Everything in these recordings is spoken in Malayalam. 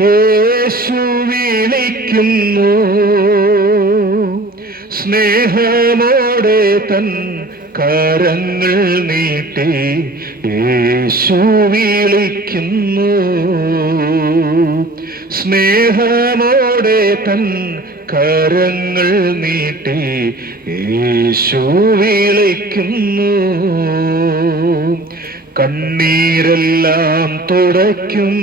യേശു വിളിക്കുന്നു സ്നേഹമോടെ തൻ കരങ്ങൾ നീട്ടി. യേശു വിളിക്കുന്നു സ്നേഹമോടെ തൻ കരങ്ങൾ നീട്ടി. യേശു വിളിക്കുന്നു. കണ്ണീരെല്ലാം തുടയ്ക്കും,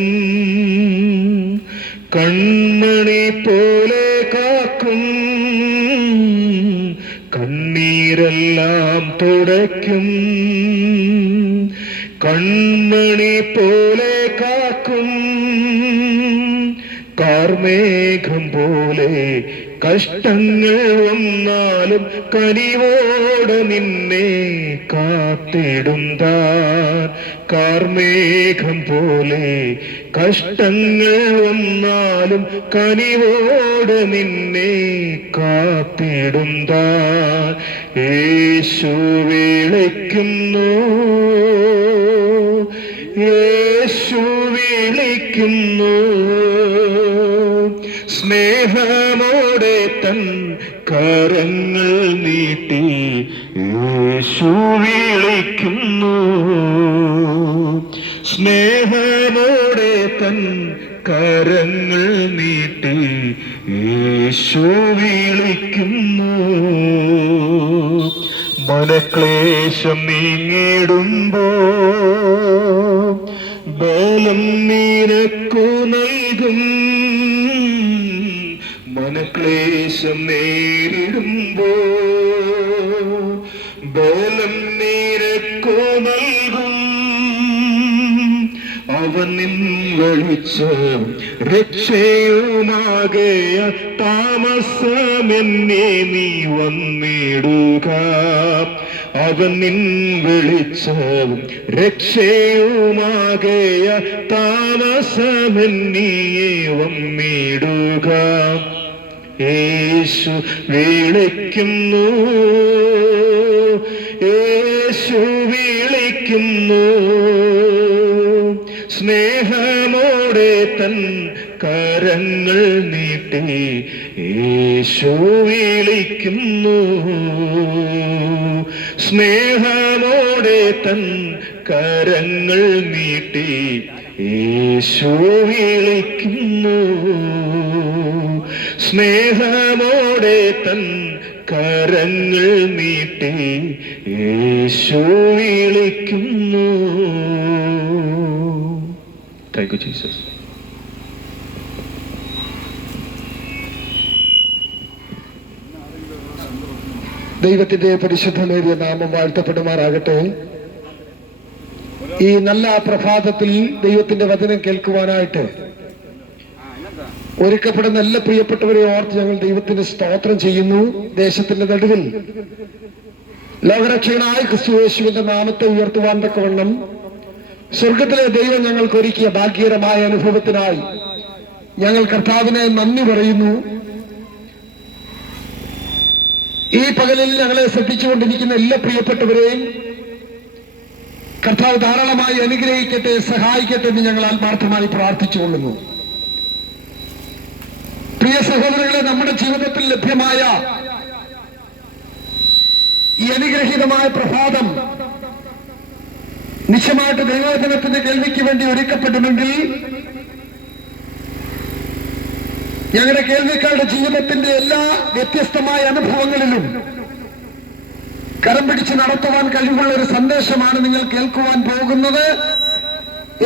കൺമണി പോലെ കാക്കും. കണ്ണീരെല്ലാം തുടയ്ക്കും, കൺമണി പോലെ കാക്കും. കാർമേഘം പോലെ കഷ്ടങ്ങൾ വന്നാലും കനിവോടെ നിന്നെ കാത്തിടും താൻ. കാർമേഘം പോലെ കഷ്ടങ്ങൾ വന്നാലും കനിവോടെ നിന്നെ കാത്തിടും താൻ. യേശു വിളിക്കുന്നു, യേശു വിളിക്കുന്നു സ്നേഹമോടെ തൻ കരങ്ങൾ നീട്ടി. യേശു വിളിക്കുന്നു സ്നേഹമോടെ തൻ കരങ്ങൾ നീട്ടി. യേശു വിളിക്കുന്നു. മനക്ലേശം നീങ്ങിടുമ്പോ ബലം നിനക്കു നൽകും. മനക്ലേശം നേരിടുമ്പോ ബലം നിനക്കു നൽകും. അവൻ നിൻ വെളിച്ചം രക്ഷയുമാകയ താമസമെന്നെ നീ വന്നിടുക. അവൻ നിൻ വെളിച്ചം രക്ഷയുമാകയ താമസമെന്നിയെ വന്നിടുക. യേശു വിളിക്കുന്നു, യേശു വിളിക്കുന്നു സ്നേഹമോടെ തൻ കരങ്ങൾ നീട്ടി. യേശു വിളിക്കുന്നു സ്നേഹമോടെ തൻ കരങ്ങൾ നീട്ടി. യേശു വിളിക്കുന്നു സ്നേഹമോടെ തൻ കരങ്ങൾ നീട്ടി. യേശു വിളിക്കുന്നു. Thank you Jesus. ദൈവത്തിന്റെ പരിശുദ്ധമേറിയ നാമം വാഴ്ത്തപ്പെടുമാറാകട്ടെ. ഈ നല്ല പ്രഭാതത്തിൽ ദൈവത്തിന്റെ വചനം കേൾക്കുവാനായിട്ട് ഒരുക്കപ്പെടുന്ന എല്ലാ പ്രിയപ്പെട്ടവരെ ഓർത്ത് ഞങ്ങൾ ദൈവത്തിന് സ്തോത്രം ചെയ്യുന്നു. ദേശത്തിന്റെ നടുവിൽ ലോകരക്ഷകനായ ക്രിസ്തുയേശുവിന്റെ നാമത്തെ ഉയർത്തുവാൻ തക്കവണ്ണം സ്വർഗത്തിലെ ദൈവം ഞങ്ങൾക്ക് ഒരുക്കിയ ഭാഗ്യകരമായ അനുഭവത്തിനായി ഞങ്ങൾ കർത്താവിനെ നന്ദി പറയുന്നു. ഈ പകലിൽ ഞങ്ങളെ ശ്രദ്ധിച്ചുകൊണ്ടിരിക്കുന്ന എല്ലാ പ്രിയപ്പെട്ടവരെയും കർത്താവ് ധാരാളമായി അനുഗ്രഹിക്കട്ടെ, സഹായിക്കട്ടെ എന്ന് ഞങ്ങൾ ആത്മാർത്ഥമായി പ്രാർത്ഥിച്ചുകൊള്ളുന്നു. പ്രിയ സഹോദരങ്ങളെ, നമ്മുടെ ജീവിതത്തിൽ ലഭ്യമായ ഈ അനുഗ്രഹീതമായ പ്രഭാതം നിശ്ചയമായിട്ട് ദൈവവചനത്തിന്റെ കേൾവിക്ക് വേണ്ടി ഒരുക്കപ്പെടുമെങ്കിൽ ഞങ്ങളുടെ കേൾവിക്കാരുടെ ജീവിതത്തിന്റെ എല്ലാ വ്യത്യസ്തമായ അനുഭവങ്ങളിലും കരം പിടിച്ച് നടത്തുവാൻ കഴിവുള്ള ഒരു സന്ദേശമാണ് നിങ്ങൾ കേൾക്കുവാൻ പോകുന്നത്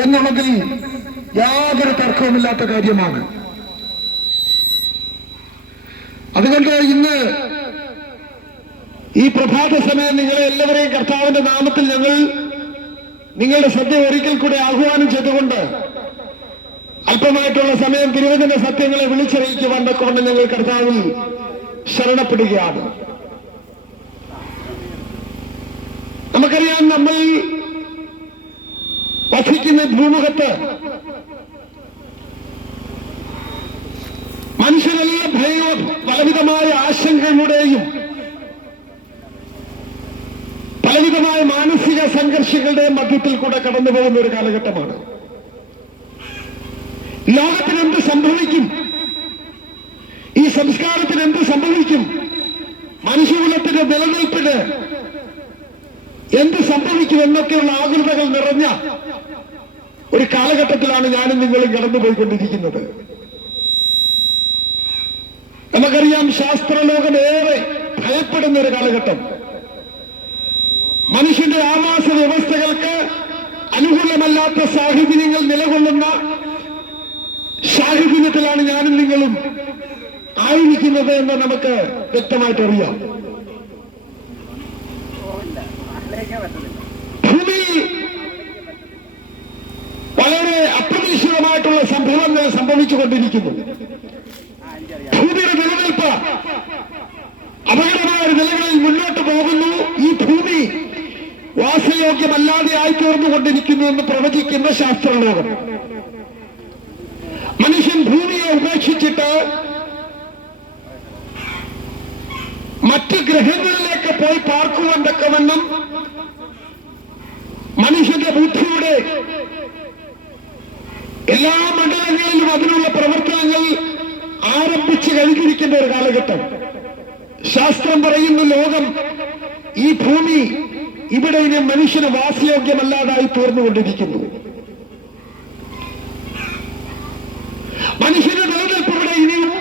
എന്നുള്ളതിൽ യാതൊരു തർക്കവുമില്ലാത്ത കാര്യമാണ്. അതുകൊണ്ട് ഇന്ന് ഈ പ്രഭാത സമയം നിങ്ങളെ എല്ലാവരെയും കർത്താവിന്റെ നാമത്തിൽ ഞങ്ങൾ നിങ്ങളുടെ ശ്രദ്ധ ഒരിക്കൽ കൂടെ ആഹ്വാനം ചെയ്തുകൊണ്ട് അല്പമായിട്ടുള്ള സമയം തിരുവചന സത്യങ്ങളെ വിളിച്ചറിയിക്കുവാൻ കൊണ്ട് ഞങ്ങൾ കർത്താവിൽ ശരണപ്പെടുകയാണ്. നമുക്കറിയാം, നമ്മൾ വസിക്കുന്ന ഭൂമുഖത്ത് മനുഷ്യരെല്ലാം ഭയവും പലവിധമായ ആശങ്കകളുടെയും പലവിധമായ മാനസിക സംഘർഷങ്ങളുടെയും മധ്യത്തിൽ കൂടെ കടന്നു പോകുന്ന ഒരു കാലഘട്ടമാണ്. ലോകത്തിന് എന്ത് സംഭവിക്കും, ഈ സംസ്കാരത്തിന് എന്ത് സംഭവിക്കും, മനുഷ്യകുലത്തിന്റെ നിലനിൽപ്പിന് എന്ത് സംഭവിക്കും എന്നൊക്കെയുള്ള ആകുലതകൾ നിറഞ്ഞ ഒരു കാലഘട്ടത്തിലാണ് ഞാനും നിങ്ങളും കടന്നുപോയിക്കൊണ്ടിരിക്കുന്നത്. നമുക്കറിയാം, ശാസ്ത്രലോകം ഏറെ ഭയപ്പെടുന്ന ഒരു കാലഘട്ടം. മനുഷ്യന്റെ ആവാസ വ്യവസ്ഥകൾക്ക് അനുകൂലമല്ലാത്ത സാഹചര്യങ്ങൾ നിലകൊള്ളുന്ന സാഹചര്യത്തിലാണ് ഞാനും നിങ്ങളും ആയിരിക്കുന്നത് എന്ന് നമുക്ക് വ്യക്തമായിട്ട് അറിയാം. ഭൂമിയിൽ വളരെ അപ്രതീക്ഷിതമായിട്ടുള്ള സംഭവങ്ങൾ സംഭവിച്ചുകൊണ്ടിരിക്കുന്നു. ഭൂമിയുടെ നിലനിൽപ്പ് അപകടമായ നിലകളിൽ മുന്നോട്ട് പോകുന്നു. ഈ ഭൂമി വാസയോഗ്യമല്ലാതെ ആയിത്തീർന്നുകൊണ്ടിരിക്കുന്നു എന്ന് പ്രവചിക്കുന്ന ശാസ്ത്രലോകം. മനുഷ്യൻ ഭൂമിയെ ഉപേക്ഷിച്ചിട്ട് മറ്റ് ഗ്രഹങ്ങളിലേക്ക് പോയി പാർക്കുവാൻ തക്കവണ്ണം മനുഷ്യന്റെ ബുദ്ധിയുടെ എല്ലാ മണ്ഡലങ്ങളിലും അതിനുള്ള പ്രവർത്തനങ്ങൾ ആരംഭിച്ചു കഴിഞ്ഞിരിക്കുന്ന ഒരു കാലഘട്ടം. ശാസ്ത്രം പറയുന്ന ലോകം, ഈ ഭൂമി ഇവിടെ ഇനി മനുഷ്യന് വാസയോഗ്യമല്ലാതായി തീർന്നുകൊണ്ടിരിക്കുന്നു. മനുഷ്യന്റെ നിലനിൽപ്പ് ഇവിടെ ഇനിയും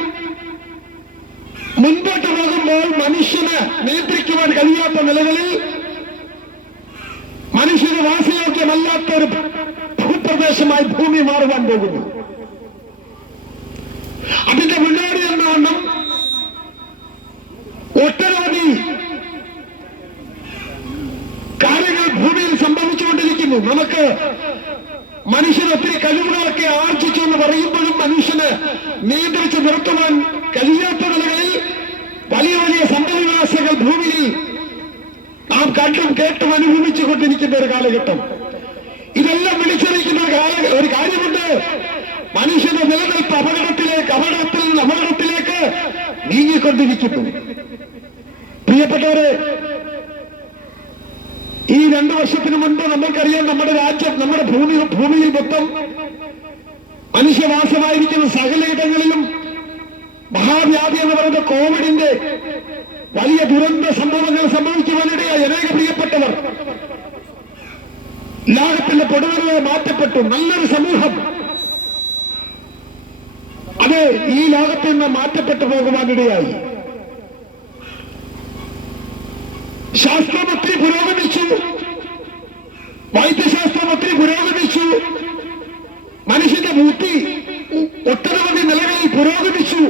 മുൻപോട്ട് പോകുമ്പോൾ മനുഷ്യന് നിയന്ത്രിക്കുവാൻ കഴിയാത്ത നിലകളിൽ മനുഷ്യന് വാസയോഗ്യമല്ലാത്ത ഒരു ഭൂപ്രദേശമായി ഭൂമി മാറുവാൻ പോകുന്നു. അതിന്റെ മുന്നോടി എന്നാണ് ഒട്ടനവധി കാര്യങ്ങൾ ഭൂമിയിൽ സംഭവിച്ചുകൊണ്ടിരിക്കുന്നു. നമുക്ക് മനുഷ്യന് ഒത്തിരി കഴിവുകളൊക്കെ ആർജിച്ചു എന്ന് പറയുമ്പോഴും മനുഷ്യന് നിയന്ത്രിച്ച് നിർത്തുവാൻ കഴിയാത്ത നിലകളിൽ വലിയ വലിയ സംഭവവികാസങ്ങൾ ഭൂമിയിൽ നാം കണ്ടും കേട്ടും അനുഭവിച്ചു കൊണ്ടിരിക്കുന്ന ഒരു കാലഘട്ടം. ഇതെല്ലാം വിളിച്ചറിയിക്കുന്ന ഒരു കാര്യമുണ്ട്. മനുഷ്യന്റെ നിലനിൽപ്പ് അപകടത്തിൽ നിന്ന് അപകടത്തിലേക്ക് നീങ്ങിക്കൊണ്ടിരിക്കുന്നു. പ്രിയപ്പെട്ടവരെ, ഈ 2 വർഷത്തിന് മുൻപ് നമ്മൾക്കറിയാം, നമ്മുടെ രാജ്യം, നമ്മുടെ ഭൂമിയിൽ മൊത്തം മനുഷ്യവാസമായിരിക്കുന്ന സകലയിടങ്ങളിലും മഹാവ്യാധി എന്ന് പറയുന്ന കോവിഡിന്റെ വലിയ ദുരന്ത സംഭവങ്ങൾ സംഭവിക്കുവാനിടയായി അനേക പ്രിയപ്പെട്ടവർ ലോകത്തിന്റെ പൊടുവരെ മാറ്റപ്പെട്ടു. നല്ലൊരു സമൂഹം അത് ഈ ലോകത്തിൽ നിന്ന് മാറ്റപ്പെട്ടു പോകുവാനിടയായി. ശാസ്ത്രം ഒത്തിരി പുരോഗമിച്ചു, വൈദ്യശാസ്ത്രം ഒത്തിരി പുരോഗമിച്ചു, മനുഷ്യന്റെ ബുദ്ധി ഒട്ടനവധി നിലകളിൽ പുരോഗമിച്ചു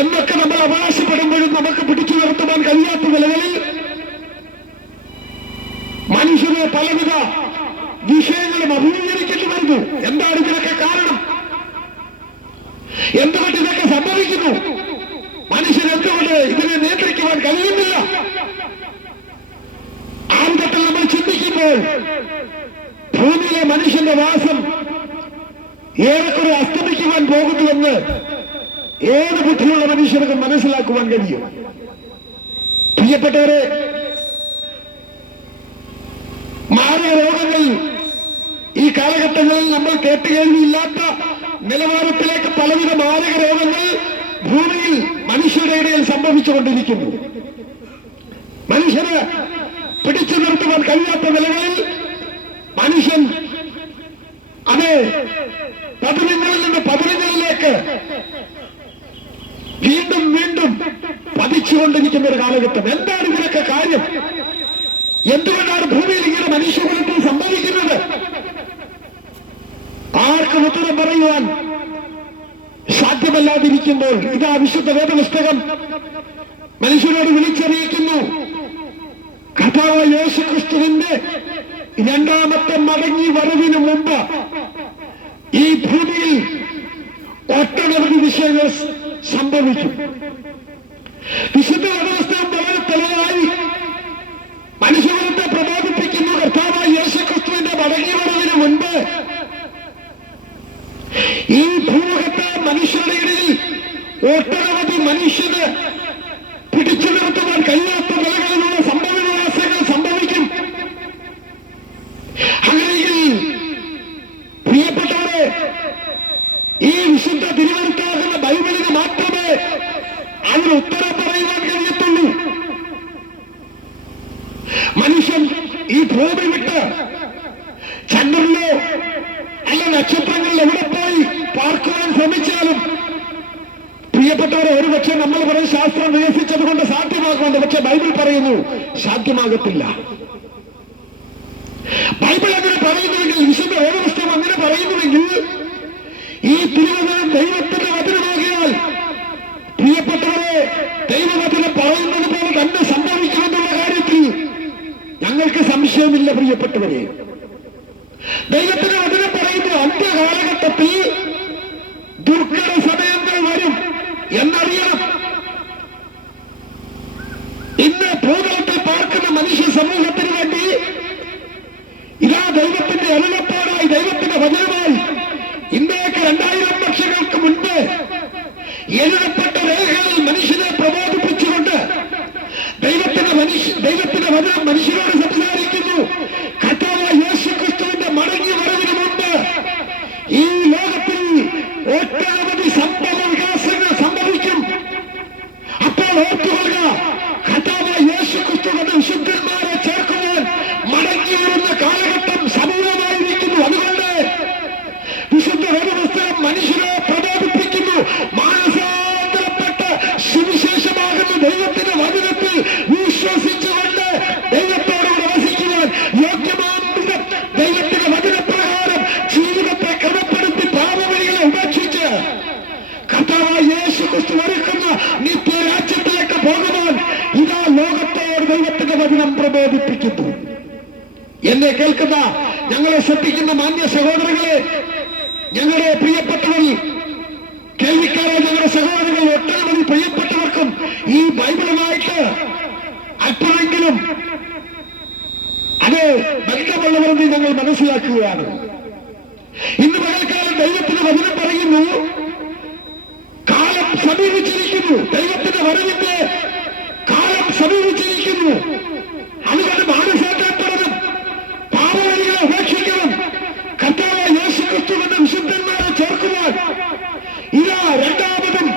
എന്നൊക്കെ നമ്മൾ അവകാശപ്പെടുമ്പോഴും നമുക്ക് പിടിച്ചു നിർത്തുവാൻ കഴിയാത്ത നിലകളിൽ മനുഷ്യന് പലവിധ വിഷയങ്ങളും അഭിമുഖീകരിക്കേണ്ടി വരുന്നു. എന്താണ് ഇതിനൊക്കെ കാരണം? എന്തുകൊണ്ട് ഇതൊക്കെ സംഭവിക്കുന്നു? മനുഷ്യൻ എന്തുകൊണ്ട് ഇതിനെ നിയന്ത്രിക്കുവാൻ കഴിയുന്നില്ല? ആദ്യത്തിൽ നമ്മൾ ചിന്തിക്കുമ്പോൾ ഭൂമിയിലെ മനുഷ്യന്റെ വാസം ഏറെക്കുറെ അസ്തമിക്കുവാൻ പോകുന്നുവെന്ന് ഏത് ബുദ്ധിയുള്ള മനുഷ്യർക്കും മനസ്സിലാക്കുവാൻ കഴിയും. പ്രിയപ്പെട്ടവരെ, മാരക രോഗങ്ങൾ ഈ കാലഘട്ടങ്ങളിൽ നമ്മൾ കേട്ടുകേൾവിയില്ലാത്ത നിലവാരത്തിലേക്ക് പലവിധ മാരക രോഗങ്ങൾ ഭൂമിയിൽ മനുഷ്യരുടെ ഇടയിൽ സംഭവിച്ചുകൊണ്ടിരിക്കുന്നു. മനുഷ്യന് പിടിച്ചു നിർത്തുവാൻ കഴിയാത്ത നിലകളിൽ മനുഷ്യൻ അത് പതിനങ്ങളിൽ നിന്ന് പതിനങ്ങളിലേക്ക് വീണ്ടും വീണ്ടും പതിച്ചുകൊണ്ടിരിക്കുന്ന ഒരു കാലഘട്ടം. എന്താണ് ഇതിനൊക്കെ കാര്യം? എന്തുകൊണ്ടാണ് ഭൂമിയിൽ ഇങ്ങനെ മനുഷ്യകുലത്തിൽ സംഭവിക്കുന്നത്? ആർക്കും ഉത്തരം പറയുവാൻ സാധ്യമല്ലാതിരിക്കുമ്പോൾ ഇതാ വിശുദ്ധ വേദപുസ്തകം മനുഷ്യരോട് വിളിച്ചറിയിക്കുന്നു. കർത്താവായ യേശുക്രിസ്തുവിന്റെ 2ാമത്തെ മടങ്ങി വരവിന് മുമ്പ് ഈ ഭൂമിയിൽ ഒട്ടനവധി വിഷയങ്ങൾ സംഭവിക്കും. വിശുദ്ധ വേദപുസ്തകം വളരെ തെളിവായി മനുഷ്യകുലത്തെ പ്രബോധിപ്പിക്കുന്നു. കർത്താവായ യേശുക്രിസ്തുവിന്റെ മടങ്ങി വരവിന് മുൻപ് ഈ ഭൂമുഖത്തെ മനുഷ്യരുടെ ഇടയിൽ ഒട്ടനവധി മനുഷ്യന് പിടിച്ചു നിർത്തുവാൻ കഴിയാത്ത നിലകളിലുള്ള സംഭവവികാസങ്ങൾ സംഭവിക്കും. അങ്ങനെയെങ്കിൽ പ്രിയപ്പെട്ടവരെ, ഈ വിശുദ്ധ തിരുവരുത്താകുന്ന ബൈബിളിന് മാത്രമേ അതിന് ഉത്തരം പറയുവാൻ കഴിയത്തുള്ളൂ. മനുഷ്യൻ ഈ ഭൂമി വിട്ട് ചന്ദ്രനിലോ അല്ല നക്ഷത്രങ്ങളിൽ എവിടെ പോയി പാർക്കുവാൻ ശ്രമിച്ചാലും പ്രിയപ്പെട്ടവരെ, ഒരുപക്ഷെ നമ്മൾ പറയും ശാസ്ത്രം വികസിച്ചത് കൊണ്ട് സാധ്യമാകുമെന്ന്. പക്ഷെ ബൈബിൾ പറയുന്നു സാധ്യമാകത്തില്ല. ബൈബിൾ അങ്ങനെ പറയുന്നുവെങ്കിൽ, വിശുദ്ധ വേദപുസ്തകം അങ്ങനെ പറയുന്നുവെങ്കിൽ, ഈ തിരുവചനം ദൈവത്തിന്റെ വചനമാകിയാൽ പ്രിയപ്പെട്ടവരെ, ദൈവവചനം പറയുന്നത് പോലെ തന്നെ സംഭവിക്കുമെന്നുള്ള കാര്യത്തിൽ ഞങ്ങൾക്ക് സംശയമില്ല. പ്രിയപ്പെട്ടവരെ, ദൈവത്തിന്റെ വചനം പറയുന്നു അന്ത്യകാലഘട്ടത്തിൽ ദുർഘട സമയങ്ങൾ വരും എന്നറിയണം. ഇന്ന് ഭൂതലത്തിൽ പാർക്കുന്ന മനുഷ്യ സമൂഹത്തിന് വേണ്ടി ഇതാ ദൈവത്തിന്റെ അരുളപ്പാടായി, ദൈവത്തിന്റെ വചനമായി ഇന്ത്യക്ക് 2000 വർഷങ്ങൾക്ക് മുൻപ് എഴുതപ്പെട്ട രേഖകളിൽ മനുഷ്യനെ പ്രബോധിപ്പിച്ചുകൊണ്ട് ദൈവത്തിന്റെ വചനം മനുഷ്യരോട് സംസാരിക്കുന്നു. കർത്താവായ യേശുക്രിസ്തുവിന്റെ മടങ്ങി വരവിന് മുമ്പ് ഈ ലോകത്തിൽ ഒട്ടനവധി സംഭവ വികാസങ്ങൾ സംഭവിക്കും. അപ്പോൾ ഓർത്തുകൊള്ളുക, കർത്താവായ യേശുക്രിസ്തു എന്ന വിശുദ്ധന്മാരെ ചേർക്കുവാൻ മടങ്ങി വരുന്ന കാലഘട്ടം സമൂഹമായിരിക്കുന്നു. അതുകൊണ്ട് വിശുദ്ധ വേദപുസ്തകം മനുഷ്യരെ പ്രബോധിപ്പിക്കുന്നു. മാനസാന്തരപ്പെട്ട സുവിശേഷമാകുന്ന ദൈവത്തിന്റെ വചനത്തിൽ വിശ്വസിച്ചുകൊണ്ട് ദൈവത്തോടുകൂടെ വസിക്കുവാൻ യോഗ്യമാം ദൈവത്തിന്റെ വചനപ്രകാരം ജീവിതത്തെ ക്രമപ്പെടുത്തി പാപവഴികളെ ഉപേക്ഷിച്ച് കർത്താവായ യേശുക്രിസ്തു ഒരുക്കുന്ന നിത്യരാജ്യത്തിലേക്ക് പോകുവാൻ ഇതാ ലോകത്തോട് ദൈവത്തിന്റെ വചനം പ്രബോധിപ്പിക്കുന്നു. എന്നെ കേൾക്കുന്ന, ഞങ്ങളെ ശ്രദ്ധിക്കുന്ന മാന്യ സഹോദരങ്ങളെ, ഞങ്ങളുടെ പ്രിയപ്പെട്ടവർ, കേൾവിക്കാരായ ഞങ്ങളുടെ സഹോദരങ്ങൾ, ഒട്ടനവധി പ്രിയപ്പെട്ടവർക്കും ഈ ബൈബിളുമായിട്ട് അല്പമെങ്കിലും അത് ബന്ധമുള്ളവരെന്ന് ഞങ്ങൾ മനസ്സിലാക്കുകയാണ്. ഇന്ന് പകൽക്കാലം ദൈവത്തിന്റെ വചനം പറയുന്നു, കാലം സമീപിച്ചിരിക്കുന്നു, ദൈവത്തിന്റെ വരവിന്റെ കാലം സമീപിച്ചിരിക്കുന്നു. അതുകൊണ്ട് മാനസാന്തരപ്പെടണം, പാപവഴികളെ ഉപേക്ഷിക്കണം, കർത്താവായ യേശുക്രിസ്തുവിന്റെ വിശുദ്ധന്മാരെ ചേർക്കുവാൻ ഇതാ രണ്ടാമതും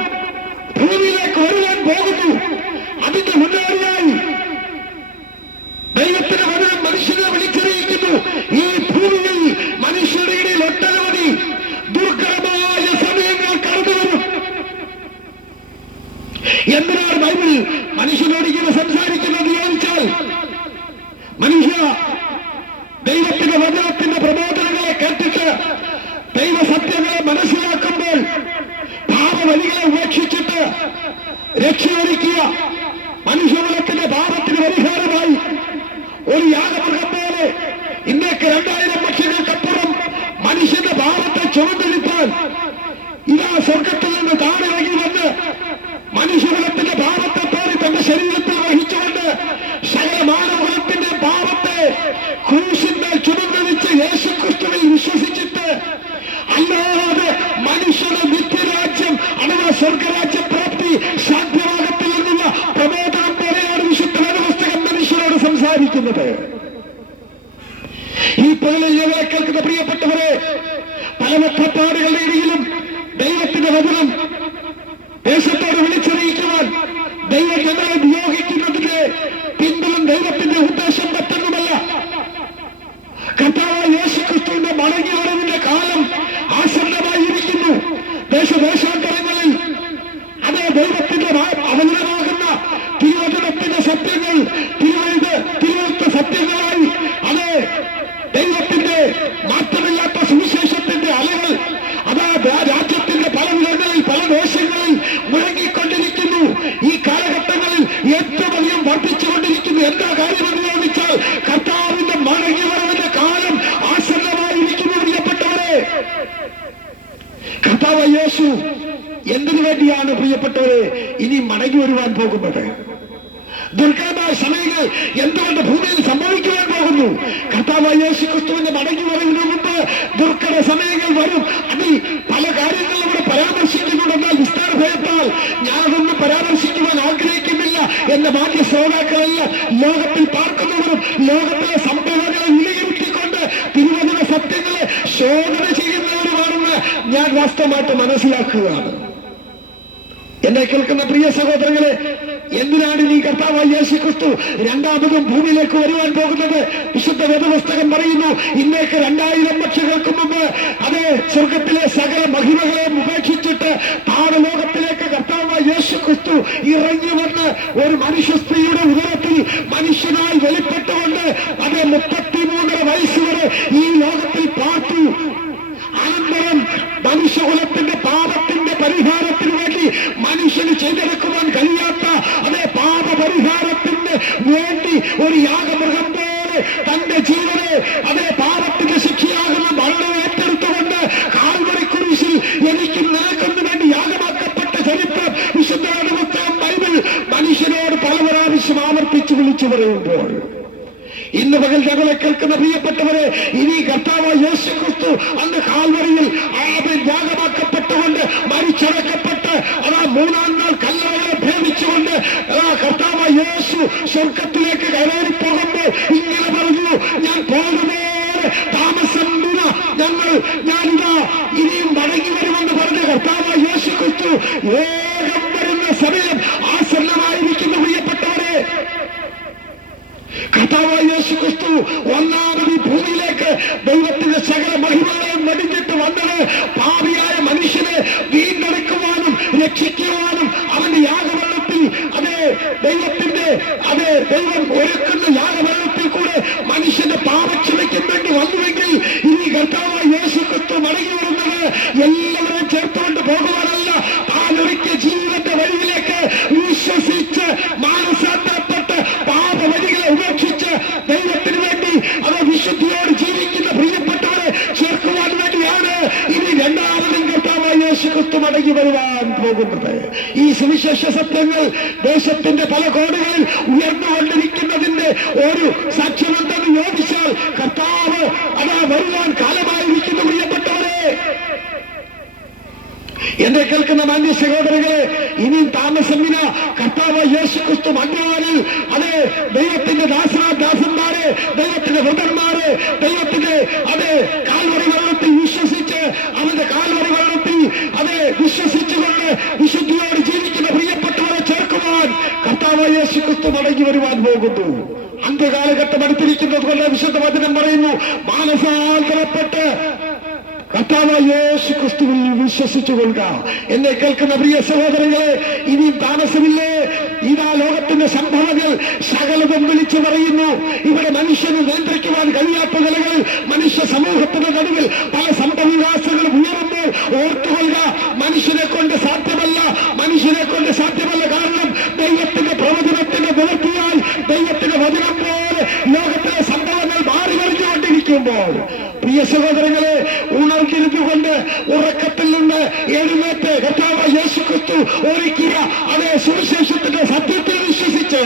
ഭൂമിയിലേക്ക് വരുവാൻ പോകുന്നു. അതിന്റെ മുന്നോടിയായി ദൈവത്തിന്റെ വചനം മനുഷ്യനെ വിളിച്ചറിയിക്കുന്നു. ഈ ഭൂമിയിൽ മനുഷ്യരുടെ ഇടയിൽ ഒട്ടനവധി ദുർഘടമായ സമയങ്ങൾ കടന്നുവരും. എന്തിനാണ് ബൈബിൾ മനുഷ്യനോട് ഇങ്ങനെ സംസാരിക്കുന്നത് ചോദിച്ചാൽ, മനുഷ്യ ദൈവത്തിന്റെ വചനത്തിന്റെ പ്രബോധനങ്ങളെ കേട്ടിട്ട് ദൈവസത്യങ്ങളെ മനസ്സിലാക്കുമ്പോൾ പാപവഴികളെ ഉപേക്ഷിച്ചിട്ട് രക്ഷയൊരുക്കിയ മനുഷ്യകുലത്തിന്റെ പാപത്തിന് പരിഹാരമായി ഒരു യാഗമൃഗം പോലെ ഇന്നേക്ക് 2000 വർഷങ്ങൾക്കപ്പുറം മനുഷ്യന്റെ പാപത്തെ ചുമന്നെടുത്താൽ ഇതാ സ്വർഗത്തിൽ നിന്ന് താണിറങ്ങി വന്ന് മനുഷ്യകുലത്തിന്റെ പാപത്തെ പേറി തന്റെ ശരീരത്തിൽ വഹിച്ചുകൊണ്ട് സകല മാനവകുലത്തിന്റെ പാപത്തെ ക്രൂശിന്മേൽ ചുമന്നടിച്ച് യേശുക്രിസ്തുവിൽ വിശ്വസിച്ചിട്ട് അല്ലാതെ മനുഷ്യന്റെ നിത്യരാജ്യം അഥവാ സ്വർഗരാജ്യ പ്രാപ്തി സാധ്യമാകത്തില്ലെന്നുള്ള പ്രബോധനം പോലെയാണ് വിശുദ്ധ വേദപുസ്തകം മനുഷ്യരോട് സംസാരിക്കുന്നത്. ഈ പകലിൽ ഞങ്ങളെ കേൾക്കുന്ന പ്രിയപ്പെട്ടവരെ, പല വെട്ടപ്പാടുകളുടെ ഇടയിലും ദൈവത്തിന്റെ വചനം ദേശത്തോട് വിളിച്ചറിയിക്കുവാൻ ദൈവം ഞങ്ങളെ നിയോഗിക്കുന്നതിന്റെ പിന്നിലും ദൈവത്തിന്റെ ഉദ്ദേശം മറ്റൊന്നുമല്ല. കർത്താവായ യേശുക്രിസ്തുവിന്റെ മടങ്ങി വരവിന്റെ കാലം ആസന്നമായിരിക്കുന്നു. ദേശാന്തരങ്ങളിൽ അത് ദൈവത്തിന്റെ അവതരമാകുന്ന തിരുവചനത്തിന്റെ സത്യങ്ങൾ തിരുവഴുത്ത സത്യങ്ങളായി അത് ദൈവത്തിന്റെ മാറ്റമില്ലാത്ത സുവിശേഷത്തിന്റെ അലകൾ അതാ രാജ്യത്തിന്റെ പല വിധങ്ങളിൽ പല ദേശങ്ങളിൽ മുഴങ്ങിക്കൊണ്ടിരിക്കുന്നു. ഈ കാലഘട്ടങ്ങളിൽ ഏറ്റവും അധികം വർദ്ധിച്ചുകൊണ്ടിരിക്കുന്നു. എന്താ കാര്യമെന്ന് ചോദിച്ചാൽ, കർത്താവിന്റെ മടങ്ങി വരവിന്റെ കാലം ആസന്നമായിരിക്കുന്നു. പ്രിയപ്പെട്ടവരെ, കർത്താവ് യേശു എന്തിനു വേണ്ടിയാണ് പ്രിയപ്പെട്ടവരെ ഇനി മടങ്ങി വരുവാൻ പോകുന്നത്? ദുർഘടമായ സമയങ്ങൾ എന്തുകൊണ്ട് ഭൂമിയിൽ സംഭവിക്കുവാൻ പോകുന്നു? കർത്താവായ യേശുക്രിസ്തുവിന്റെ മടങ്ങി വരവിന് മുമ്പ് ദുർഘട സമയങ്ങൾ വരും. അതിൽ പല കാര്യങ്ങളും ഇവിടെ പരാമർശിക്കുന്നുണ്ടെന്നാൽ വിസ്താര ഭയത്താൽ ഞാനതൊന്നും പരാമർശിക്കുവാൻ ആഗ്രഹിക്കുന്നില്ല. എന്റെ മാന്യ ശ്രോതാക്കളെല്ലാം ലോകത്തിൽ പാർക്കുന്നവരും ലോകത്തിലെ സംഭവങ്ങളെ വിലയിരുത്തിക്കൊണ്ട് തിരുവചന സത്യങ്ങളെ ശോധന ചെയ്യുന്നവരുമാണെന്ന് ഞാൻ വാസ്തവമായിട്ട് മനസ്സിലാക്കുകയാണ്. എന്നെ കേൾക്കുന്ന പ്രിയ സഹോദരങ്ങളെ, എന്തിനാണ് ഈ കർത്താവായ യേശു ക്രിസ്തു രണ്ടാമതും ഭൂമിയിലേക്ക് വരുവാൻ പോകുന്നത്? വിശുദ്ധ വേദപുസ്തകം പറയുന്നു, ഇന്നേക്ക് 2000 വർഷങ്ങൾക്ക് മുമ്പ് അതേ സ്വർഗത്തിലെ സകല മഹിമകളെ ഉപേക്ഷിച്ചിട്ട് താഴലോകത്തിലേക്ക് കർത്താവായ യേശു ക്രിസ്തു ഇറങ്ങി വന്ന് ഒരു മനുഷ്യ സ്ത്രീയുടെ ഉദരത്തിൽ മനുഷ്യനായി വെളിപ്പെട്ടുകൊണ്ട് അതേ 33 വയസ്സ് വരെ ഈ ലോകത്തിൽ പാർത്തു. അനന്തരം മനുഷ്യകുലത്തിന്റെ പാപത്തിന്റെ പരിഹാരത്തിന് വേണ്ടി മനുഷ്യന് ചെയ്തെടുക്കുവാൻ കഴിയാത്ത അതേ പാപ പരിഹാരത്തിന് വേണ്ടി ഒരു യാഗമൃഗം പോലെ തന്റെ ജീവനെ അതേ പാപത്തിന്റെ ശിക്ഷയാകുന്ന മരണം ഏറ്റെടുത്തുകൊണ്ട് കാൽവരി കുരിശിൽ എനിക്ക് നിനക്കൊന്നു വേണ്ടി യാഗമാക്കപ്പെട്ട ചരിത്രം വിശുദ്ധ പുസ്തകം ബൈബിൾ മനുഷ്യനോട് പല പ്രാവശ്യം ആവർത്തിച്ച് വിളിച്ചു പറയുമ്പോൾ, ഇന്ന് പകൽ ഞങ്ങളെ കേൾക്കുന്ന പ്രിയപ്പെട്ടവരെ, ഇനി കർത്താവായ യേശു ക്രിസ്തു അന്ന് കാൽവരിയിൽ യാഗമാക്കപ്പെട്ടുകൊണ്ട് മരിച്ചടക്കപ്പെട്ട് അതാ 3-ാം നാൾ കല്ലറകളെ ഭേദിച്ചുകൊണ്ട് കർത്താവായ യേശു സ്വർഗത്തിലേക്ക് കയറി പോകുമ്പോൾ ഇങ്ങനെ പറഞ്ഞു, ഞാൻ പോകുന്നതോടെ താമസമില്ല, ഞാനിതാ ഇനിയും മടങ്ങി വരുമെന്ന് പറഞ്ഞ കർത്താവായ യേശു ക്രിസ്തു വേഗം വരുന്ന സമയം ആസന്നമായിരിക്കുന്നു. പ്രിയപ്പെട്ടവരെ, കർത്താവായ യേശു ക്രിസ്തു ഒന്നാമത് ഈ ഭൂമിയിലേക്ക് ദൈവത്തിന്റെ സകല മഹിമകളെയും വെടിഞ്ഞിട്ട് വന്നത് പാപിയായ മനുഷ്യനെ വീണ്ടെടുക്കുവാനും രക്ഷിക്കുവാനും അവന്റെ യാഗവെള്ളത്തിൽ ദൈവം ഒരുക്കുന്ന യാഗവെള്ളത്തിൽ കൂടെ മനുഷ്യന്റെ പാപക്ഷമയ്ക്കും വേണ്ടി വന്നുവെങ്കിൽ ഇനി കർത്താവായ യേശു ക്രിസ്തു മടങ്ങി വരുന്നത് എല്ലാവരെയും ചേർത്തുകൊണ്ട് പോകുവാനല്ല, താൻ ഒരുക്കിയ ജീവന്റെ വഴിയിലേക്ക് വിശ്വസിച്ച് മാനസാന്തരപ്പെട്ട് പാപവഴികളെ ഉപേക്ഷിച്ച് ദൈവത്തിന് വേണ്ടി അത് വിശുദ്ധിയോട് ജീവിക്കുന്ന പ്രിയപ്പെട്ടവരെ ചേർക്കുവാൻ വേണ്ടിയാണ് ഇനി രണ്ടാമതും കർത്താവായ യേശു ക്രിസ്തു മടങ്ങി വരുവാൻ പോകുന്നത്. ഈ സുവിശേഷ സത്യങ്ങൾ ദേശത്തിന്റെ പല കോണുകളിൽ ഉയർന്നുകൊണ്ടിരിക്കുന്നതിന്റെ ഒരു സാക്ഷ്യമെന്തെന്ന് ചോദിച്ചാൽ കർത്താവ് അതാ വരുവാൻ കാലമായിരിക്കുന്നു. പ്രിയപ്പെട്ടവരെ, എന്നെ കേൾക്കുന്ന മാന്യ സഹോദരങ്ങളെ, ഇനിയും താമസമില്ല, കർത്താവായ യേശു ക്രിസ്തു മണ്ഡലിൽ അതേ ദൈവത്തിന്റെ ദാസന്മാരെ, ദൈവത്തിന്റെ വൃദ്ധന്മാരെ, ദൈവത്തിന്റെ അതേ കാൽവരി വെള്ളത്തിൽ വിശ്വസിച്ച് അവന്റെ കാൽവരി വെള്ളത്തിൽ അതേ വിശ്വസിച്ചുകൊണ്ട് വിശുദ്ധിയോട് ജീവിക്കുന്ന പ്രിയപ്പെട്ടവരെ ചേർക്കുവാൻ കർത്താവായ യേശു ക്രിസ്തു മടങ്ങി വരുവാൻ പോകുന്നു. അന്ത്യകാലഘട്ടം അടുത്തിരിക്കുന്നത് കൊണ്ട് വിശുദ്ധ വചനം പറയുന്നു, മാനസാന്തരപ്പെട്ട് കർത്താവായ യേശു ക്രിസ്തുവിൽ വിശ്വസിച്ചു കൊള്ളുക. എന്നെ കേൾക്കുന്ന പ്രിയ സഹോദരങ്ങളെ, ഇനിയും താമസമില്ലേ, ഇതാ ലോകത്തിന്റെ സംഭവങ്ങൾ സകലതും വിളിച്ചു പറയുന്നു. ഇവിടെ മനുഷ്യന് നിയന്ത്രിക്കുവാൻ കഴിയാത്ത നിലകളിൽ മനുഷ്യ സമൂഹത്തിന്റെ നടുവിൽ പല സംഭവവികാസങ്ങളും ഉയരുമ്പോൾ ഓർത്തുകൊള്ളുക, മനുഷ്യനെ കൊണ്ട് സാധ്യമല്ല. കാരണം ദൈവത്തിന്റെ പ്രവചനത്തിന്റെ നിവർത്തിയായി ദൈവത്തിന്റെ വചനം പോലെ ലോകത്തിലെ സംഭവങ്ങൾ മാറി മറിഞ്ഞുകൊണ്ടിരിക്കുമ്പോൾ പ്രിയ സഹോദരങ്ങളെ, ഉണർന്നിരുന്നുകൊണ്ട് ഉറക്കത്തിൽ നിന്ന് എഴുന്നേറ്റ് കർത്താവായ യേശു ക്രിസ്തു ഒരുക്കിയ അതേ സുവിശേഷത്തിന്റെ സത്യത്തിൽ വിശ്വസിച്ച്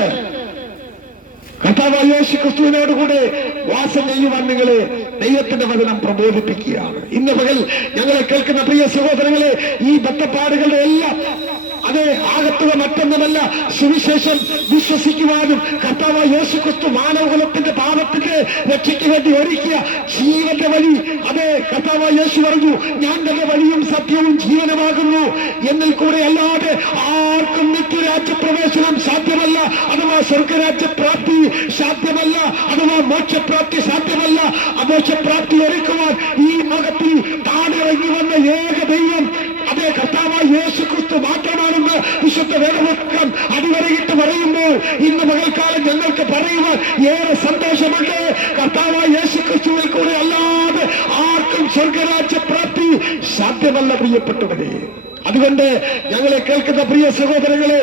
കർത്താവായ യേശു ക്രിസ്തുവിനോട് കൂടെ വാസം ചെയ്യുവാൻ നിങ്ങളെ ദൈവത്തിന്റെ വചനം പ്രബോധിപ്പിക്കുകയാണ്. ഇന്ന് പകൽ ഞങ്ങളെ കേൾക്കുന്ന പ്രിയ സഹോദരങ്ങളെ, ഈ ബദ്ധപ്പാടുകളുടെ എല്ലാം അത് ആകത്തുക മറ്റൊന്നുമല്ല, സുവിശേഷം വിശ്വസിക്കുവാനും കർത്താവായ യേശു ക്രിസ്തു മാനവകുലത്തിന്റെ പാപത്തിന്റെ രക്ഷയ്ക്ക് വേണ്ടി ഒരുക്കിയ ജീവന്റെ വഴി. അതെ, കർത്താവായ യേശു പറഞ്ഞു, ഞാൻ തന്നെ വഴിയും സത്യവും ജീവനുമാകുന്നു, എന്നിൽ കൂടെ അല്ലാതെ ആർക്കും നിത്യരാജ്യപ്രവേശനം സാധ്യമല്ല, അഥവാ സ്വർഗരാജ്യപ്രാപ്തി സാധ്യമല്ല, അഥവാ മോക്ഷപ്രാപ്തി സാധ്യമല്ല. അമോക്ഷപ്രാപ്തി ഒരുക്കുവാൻ ഈ ലോകത്തിൽ താണിറങ്ങി വന്ന ഏക ദൈവം അതേ കർത്താവായ യേശു ക്രിസ്തു മാത്രമാണെന്ന് വിശുദ്ധ വേദപുസ്തകം അടിവരയിട്ട് പറയുമ്പോൾ ഇന്ന് പകൽക്കാലം ഞങ്ങൾക്ക് പറയുവാൻ ഏറെ സന്തോഷമുണ്ട്. കർത്താവായ യേശു ക്രിസ്തുവിൽ കൂടെ അല്ലാതെ ആർക്കും സ്വർഗരാജ്യപ്രാപ്തി സാധ്യമല്ല. പ്രിയപ്പെട്ടവരെ, അതുകൊണ്ട് ഞങ്ങളെ കേൾക്കുന്ന പ്രിയ സഹോദരങ്ങളെ,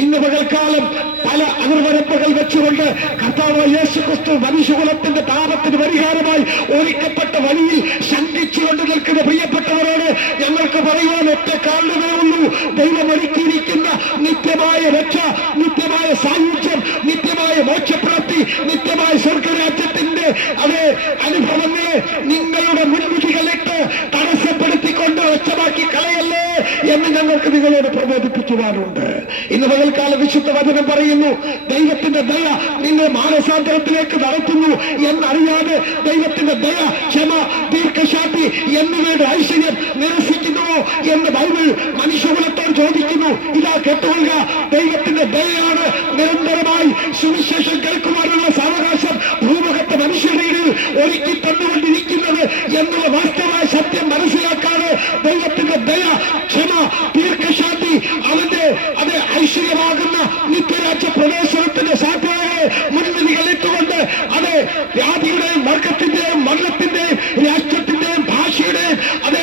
ഇന്ന് പകൽക്കാലം പല അതിർവരമ്പുകൾ വെച്ചുകൊണ്ട് കർത്താവായ യേശു ക്രിസ്തു മനുഷ്യകുലത്തിന്റെ പാപത്തിന് പരിഹാരമായി ഒരുക്കപ്പെട്ട വഴിയിൽ ശങ്കിച്ചുകൊണ്ട് നിൽക്കുന്ന പ്രിയപ്പെട്ടവരോട് ഞങ്ങൾക്ക് പറയുവാൻ ഒറ്റ കാരണമേ ഉള്ളൂ. ദൈവം ഒരുക്കിയിരിക്കുന്ന നിത്യമായ രക്ഷ, നിത്യമായ സായുജ്യം, നിത്യമായ മോക്ഷപ്രാപ്തി, നിത്യമായ സ്വർഗരാജ്യത്തിന്റെ അതേ അനുഭവങ്ങളെ നിങ്ങളുടെ മുൻവിധികളിട്ട് തടസ്സപ്പെടുത്തിക്കൊണ്ട് ഒച്ചമാക്കി കളയല്ലേ എന്ന് ഞങ്ങൾക്ക് നിങ്ങളോട് പ്രബോധിപ്പിക്കുവാനുണ്ട്. ഇന്ന് പകൽക്കാല വിശുദ്ധ വചനം പറയുന്നു, ദൈവത്തിന്റെ ദയ നിന്നെ മാനസാന്തരത്തിലേക്ക് നടത്തുന്നു എന്നറിയാതെ ദൈവത്തിന്റെ ദയ, ക്ഷമ, ദീർഘശാന്തി എന്നിവയുടെ ഐശ്വര്യം നിരസിക്കുന്നുവോ എന്ന് ബൈബിൾ മനുഷ്യകുലത്തോട് ചോദിക്കുന്നു. ഇതാ കേട്ടുകൊള്ളുക, ദൈവത്തിന്റെ ദയയാണ് നിരന്തരമായി സുവിശേഷം കേൾക്കുവാനുള്ള സാവകാശം ഭൂമുഖത്തെ മനുഷ്യരുടെ ഇടയിൽ ഒരുക്കി തന്നുകൊണ്ടിരിക്കുന്നത് എന്നുള്ള വാസ്തവമായ സത്യം മനസ്സിലാക്കാതെ ദൈവത്തിന്റെ ദയ, ക്ഷമ, ദീർഘശാന്തി, അവന്റെ അത് ഐശ്വര്യമാകുന്ന നിത്യരാജ്യ പ്രവേശനത്തിന്റെ സാധ്യതകളെ മുൻവിധികൾ ഇട്ടുകൊണ്ട് അത് വ്യാധിയുടെയും വർഗത്തിന്റെയും മരണത്തിന്റെയും രാഷ്ട്രത്തിന്റെയും ഭാഷയുടെയും അത്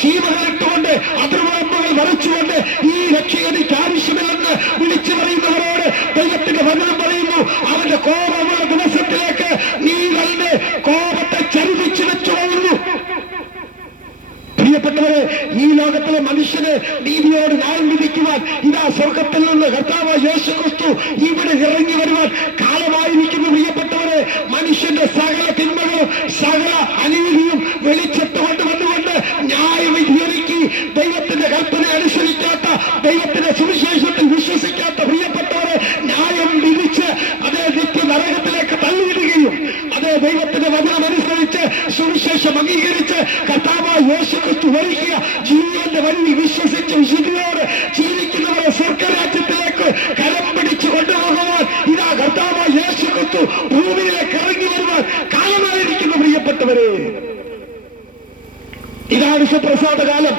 സീമകളിട്ടുകൊണ്ട് അതിർവരമ്പുകൾ വരച്ചുകൊണ്ട് ഈ രക്ഷകനിക്ക് ആവശ്യമില്ലെന്ന് വിളിച്ചു പറയുന്നവരോട് ദൈവത്തിന്റെ വചനം പറയുന്നു, അവന്റെ കോപമുള്ള ദിവസത്തിലേക്ക് നീ തന്നെ കോപത്തെ ചരിച്ചു വെച്ചു കൊള്ളുന്നു. പ്രിയപ്പെട്ടവരെ, ഈ ലോകത്തിലെ മനുഷ്യന് നീതിയോട് ന്യായം വിധിക്കുവാൻ ഇതാ സ്വർഗത്തിൽ നിന്ന് കർത്താവ് യേശുക്രിസ്തു ഇവിടെ ഇറങ്ങി വരുവാൻ കാലമായിരിക്കുന്നു. പ്രിയപ്പെട്ടവരെ, മനുഷ്യന്റെ സകല തിന്മകളും സകല അനീതിയും വെളിച്ചത്ത് കൊണ്ടുവന്നുകൊണ്ട് ന്യായവിധിയൊരുക്കി ദൈവത്തിന്റെ കൽപ്പന അനുസരിക്കാത്ത, ദൈവത്തിന്റെ സുവിശേഷത്തിൽ വിശ്വസിക്കാത്ത പ്രിയപ്പെട്ടവരെ ന്യായം വിധിച്ച് അതേ നിത്യ നരകത്തിലേക്ക് തള്ളിയിടുകയും അതേ ദൈവത്തിന്റെ വചനം അനുസരിച്ച് സുവിശേഷം അംഗീകരിച്ച് കർത്താവ് യേശുക്രിസ്തു വരിക്കുക ജീവന്റെ വഴി വിശ്വസിച്ച് വിശുദ്ധിയോട് ജീവിക്കുന്നവരെ സ്വർഗരാജ്യത്തിലേക്ക് കരം പിടിച്ചു കൊണ്ടുപോകുവാൻ ഇതാ കർത്താവ് യേശുക്രിസ്തു ഭൂമിയിലേക്ക് ഇറങ്ങി വരുവാൻ കാലമായിരിക്കുന്നു. പ്രിയപ്പെട്ടവരെ, ഇതാണ് സുപ്രസാദ കാലം,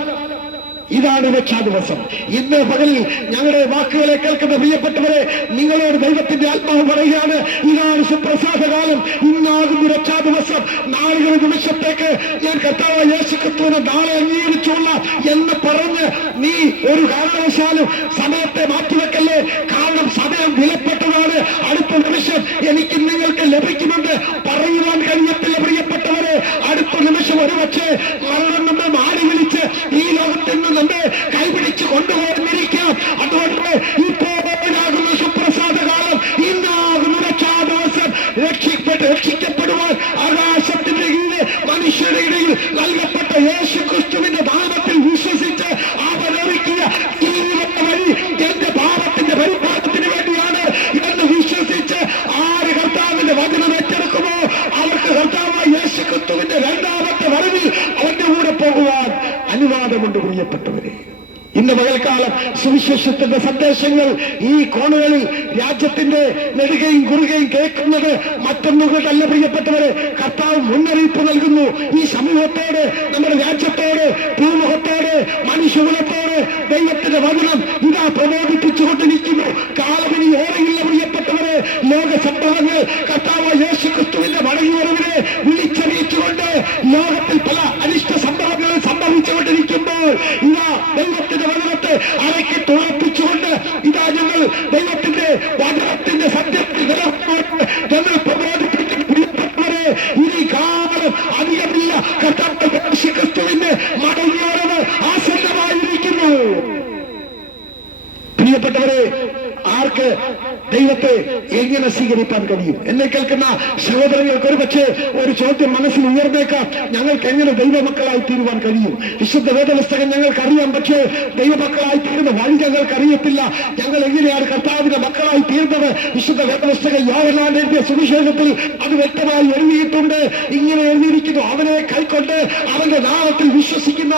ഇതാണ് രക്ഷാദിവസം. ഇന്ന് പകലിൽ ഞങ്ങളുടെ വാക്കുകളെ കേൾക്കുന്ന പ്രിയപ്പെട്ടവരെ, നിങ്ങളോട് ദൈവത്തിന്റെ ആത്മാവ് പറയുകയാണ്, ഇതാണ് സുപ്രസാദകാലം, ഇന്നാകുന്നു രക്ഷാദിവസം. നാളുകൾ നിമിഷത്തേക്ക് ഞാൻ കർത്താവ് യേശുക്രിസ്തുവിനെ നാളെ അംഗീകരിച്ചുള്ള എന്ന് പറഞ്ഞ് നീ ഒരു കാരണവശാലും സമയത്തെ മാറ്റിവെക്കല്ലേ. കാരണം സമയം വിലപ്പെട്ടതാണ്. അടുത്ത നിമിഷം എനിക്ക് നിങ്ങൾക്ക് ലഭിക്കുമെന്ന് പറയുവാൻ കഴിയത്തില്ല. പ്രിയപ്പെട്ടവരെ, അടുത്ത നിമിഷം ഒരുപക്ഷെ മരണം നമ്മെ മാറി വിളിച്ച് ഈ ലോകത്തിൽ നിന്ന് നമ്മെ കൈപിടിച്ച് കൊണ്ടുപോകുന്നിരിക്കാം. അതുകൊണ്ട് ഇപ്പോഴാകുന്ന സുപ്രസാദ കാലം, ഇന്നാകുന്ന രക്ഷാദിവസം. രക്ഷിക്കപ്പെടുവാൻ ആകാശത്തിന്റെ കീഴിൽ മനുഷ്യരുടെ ഇടയിൽ നൽകപ്പെട്ട യേശുക്രിസ്തുവിന്റെ നാമത്തിൽ വിശ്വസിച്ച് അവനൊരുക്കിയ ജീവിതത്തെ വഴി എന്റെ പാപത്തിന്റെ പരിപാലനത്തിന് വേണ്ടിയാണ് എന്ന് വിശ്വസിച്ച് ആര് കർത്താവിന്റെ വചനം ഏറ്റെടുക്കുമോ അവർക്ക് കർത്താവ് യേശുക്രിസ്തുവിന്റെ രണ്ടാമത്തെ വരവിൽ അവന്റെ കൂടെ പോകുവാൻ അനുവാദമുണ്ട്. പ്രിയപ്പെട്ടവരെ, ഇന്ന് പകൽക്കാലം സുവിശേഷത്തിന്റെ സന്ദേശങ്ങൾ ഈ കോണുകളിൽ രാജ്യത്തിന്റെ നെടുകയും കുറുകയും കേൾക്കുന്നത് മറ്റൊന്നുകൊണ്ടല്ല. പ്രിയപ്പെട്ടവരെ, കർത്താവ് മുന്നറിയിപ്പ് നൽകുന്നു. ഈ സമൂഹത്തോട്, നമ്മുടെ രാജ്യത്തോട്, ഭൂമുഖത്തോട്, മനുഷ്യകുലത്തോട് ദൈവത്തിന്റെ വചനം ഇതാ പ്രബോധിപ്പിച്ചുകൊണ്ടിരിക്കുന്നു. കാലമിനി ഓരയില്ല. പ്രിയപ്പെട്ടവരെ, ലോക സംഭവങ്ങൾ കർത്താവ് യേശുക്രിസ്തുവിന്റെ മടങ്ങിവരവിനെ വിളിച്ചറിയിച്ചുകൊണ്ട് ലോകത്തിൽ പല അനിഷ്ട സംഭവങ്ങളും സംഭവിച്ചുകൊണ്ടിരിക്കുമ്പോൾ ഇതാ ദൈവത്തിന്റെ വചനത്തെ അരക്കി തുറപ്പിച്ചുകൊണ്ട് ഇതാ ഞങ്ങൾ ദൈവത്തിന്റെ വചനത്തിന്റെ സത്യത്തിൽ ഞങ്ങൾ പ്രബോധിപ്പിക്കുന്ന പ്രിയപ്പെട്ടവരെ, ഇനി കാലം അധികമില്ല. കർത്താവ് യേശുക്രിസ്തുവിന്റെ മടങ്ങിവരവ് ആസന്നമായിരിക്കുന്നു. പ്രിയപ്പെട്ടവരെ, ആർക്ക് ദൈവത്തെ എങ്ങനെ സ്വീകരിക്കാൻ കഴിയും? എന്നെ കേൾക്കുന്ന സഹോദരങ്ങൾക്ക് ഒരുപക്ഷെ ഒരു ചോദ്യം മനസ്സിൽ ഉയർന്നേക്കാം, ഞങ്ങൾക്ക് എങ്ങനെ ദൈവമക്കളായി തീരുവാൻ കഴിയും? വിശുദ്ധ വേദപുസ്തകം ഞങ്ങൾക്കറിയാം, പക്ഷേ ദൈവമക്കളായി തീരുന്ന വഴി ഞങ്ങൾക്ക് അറിയത്തില്ല. ഞങ്ങൾ എങ്ങനെയാണ് കർത്താവിന്റെ മക്കളായി തീർന്നത്? വിശുദ്ധ വേദപുസ്തകം യോഹന്നാൻ എഴുതിയ സുവിശേഷത്തിൽ അത് വ്യക്തമായി എഴുതിയിട്ടുണ്ട്. ഇങ്ങനെ എഴുതിയിരിക്കുന്നു, അവനെ കൈക്കൊണ്ട് അവന്റെ നാമത്തിൽ വിശ്വസിക്കുന്ന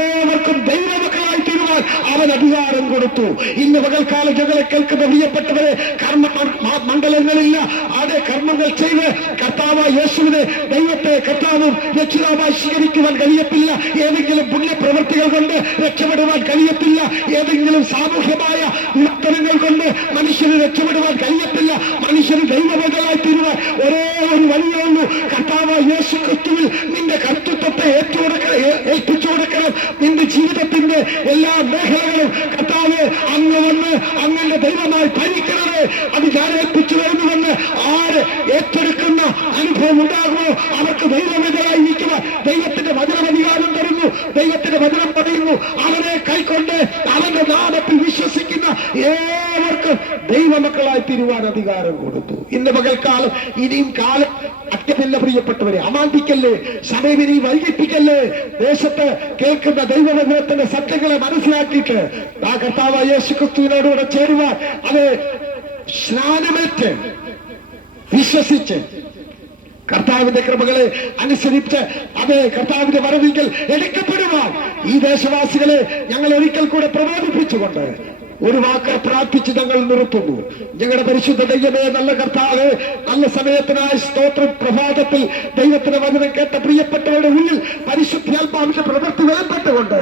ഏവർക്കും ദൈവമക്കളായി തീരുവാൻ അവൻ അധികാരം കൊടുത്തു. ഇന്ന് പകൽക്കാലം ഞങ്ങളെ കേൾക്കുന്ന പ്രിയപ്പെട്ടവരെ, കർമ്മ മണ്ഡലങ്ങളില്ല. അതേ കർമ്മങ്ങൾ ചെയ്ത് കർത്താവ് യേശുവിനെ ദൈവത്തെ കർത്താവും രക്ഷിതാവായി സ്വീകരിക്കുവാൻ കഴിയത്തില്ല. ഏതെങ്കിലും പുണ്യപ്രവൃത്തികൾ കൊണ്ട് രക്ഷപ്പെടുവാൻ കഴിയത്തില്ല. ഏതെങ്കിലും സാമൂഹ്യമായ വിവർത്തനങ്ങൾ കൊണ്ട് മനുഷ്യന് രക്ഷപ്പെടുവാൻ കഴിയത്തില്ല. മനുഷ്യന് ദൈവമകളായി തീരുവാൻ ഒരേ ഒരു വഴിയേ ഉള്ളൂ. കർത്താവ് യേശുക്രിസ്തുവിൽ നിന്റെ കർത്തൃത്വത്തെ ഏൽപ്പിച്ചു കൊടുക്കണം. നിന്റെ ജീവിതത്തിന്റെ എല്ലാ മേഖലകളും കർത്താവ് അങ്ങ് വന്ന് അങ്ങനെ ദൈവമായി ഭരിക്കണത് അത് ഞാൻ ഏൽപ്പിച്ചു വരുന്നുവെന്ന് ആര് ഏറ്റെടുക്കുന്ന അനുഭവം ഉണ്ടാകുമോ അവർക്ക് ദൈവമേതരായിരിക്കുവാൻ ദൈവത്തിന്റെ വചനം അധികാരം തരുന്നു. ദൈവത്തിന്റെ വചനം പറയുന്നു, അവനെ കൈക്കൊണ്ട് അവന്റെ നാമത്തിൽ വിശ്വസിക്കുന്ന ഏവർക്കും ദൈവമക്കളായി തീരുവാൻ അധികാരം കൊടുത്തു. ഇന്ന് പകൽക്കാലം ഇനിയും കാലം അറ്റമില്ല. പ്രിയപ്പെട്ടവരെ, അമാന്തിക്കല്ലേ, സമയം ഇനി വൈകിപ്പിക്കല്ലേ. ദേശത്ത് കേൾക്കുന്ന ദൈവവചനത്തിന്റെ സത്യങ്ങളെ മനസ്സിലാക്കിയിട്ട് ആ കർത്താവ് യേശുക്രിസ്തുവിനോടുകൂടെ ചേരുവാൻ, അത് സ്നാനമേറ്റ് വിശ്വസിച്ച് കർത്താവിന്റെ കൃപകളെ അനുസരിച്ച് അത് കർത്താവിന്റെ വരവിങ്കൽ എടുക്കപ്പെടുവാൻ ഈ ദേശവാസികളെ ഞങ്ങൾ ഒരിക്കൽ കൂടെ പ്രബോധിപ്പിച്ചുകൊണ്ട് ഒരു വാക്ക് പ്രാർത്ഥിച്ച് ഞങ്ങൾ നിർത്തുന്നു. ഞങ്ങളുടെ പരിശുദ്ധ ദൈവമേ, നല്ല കർത്താവ്, നല്ല സമയത്തിനായി സ്തോത്രം. പ്രഭാതത്തിൽ ദൈവത്തിന്റെ വചനം കേട്ട പ്രിയപ്പെട്ടവരുടെ ഉള്ളിൽ പരിശുദ്ധാത്മാവിന്റെ പ്രവൃത്തി വെളിപ്പെട്ടുകൊണ്ട്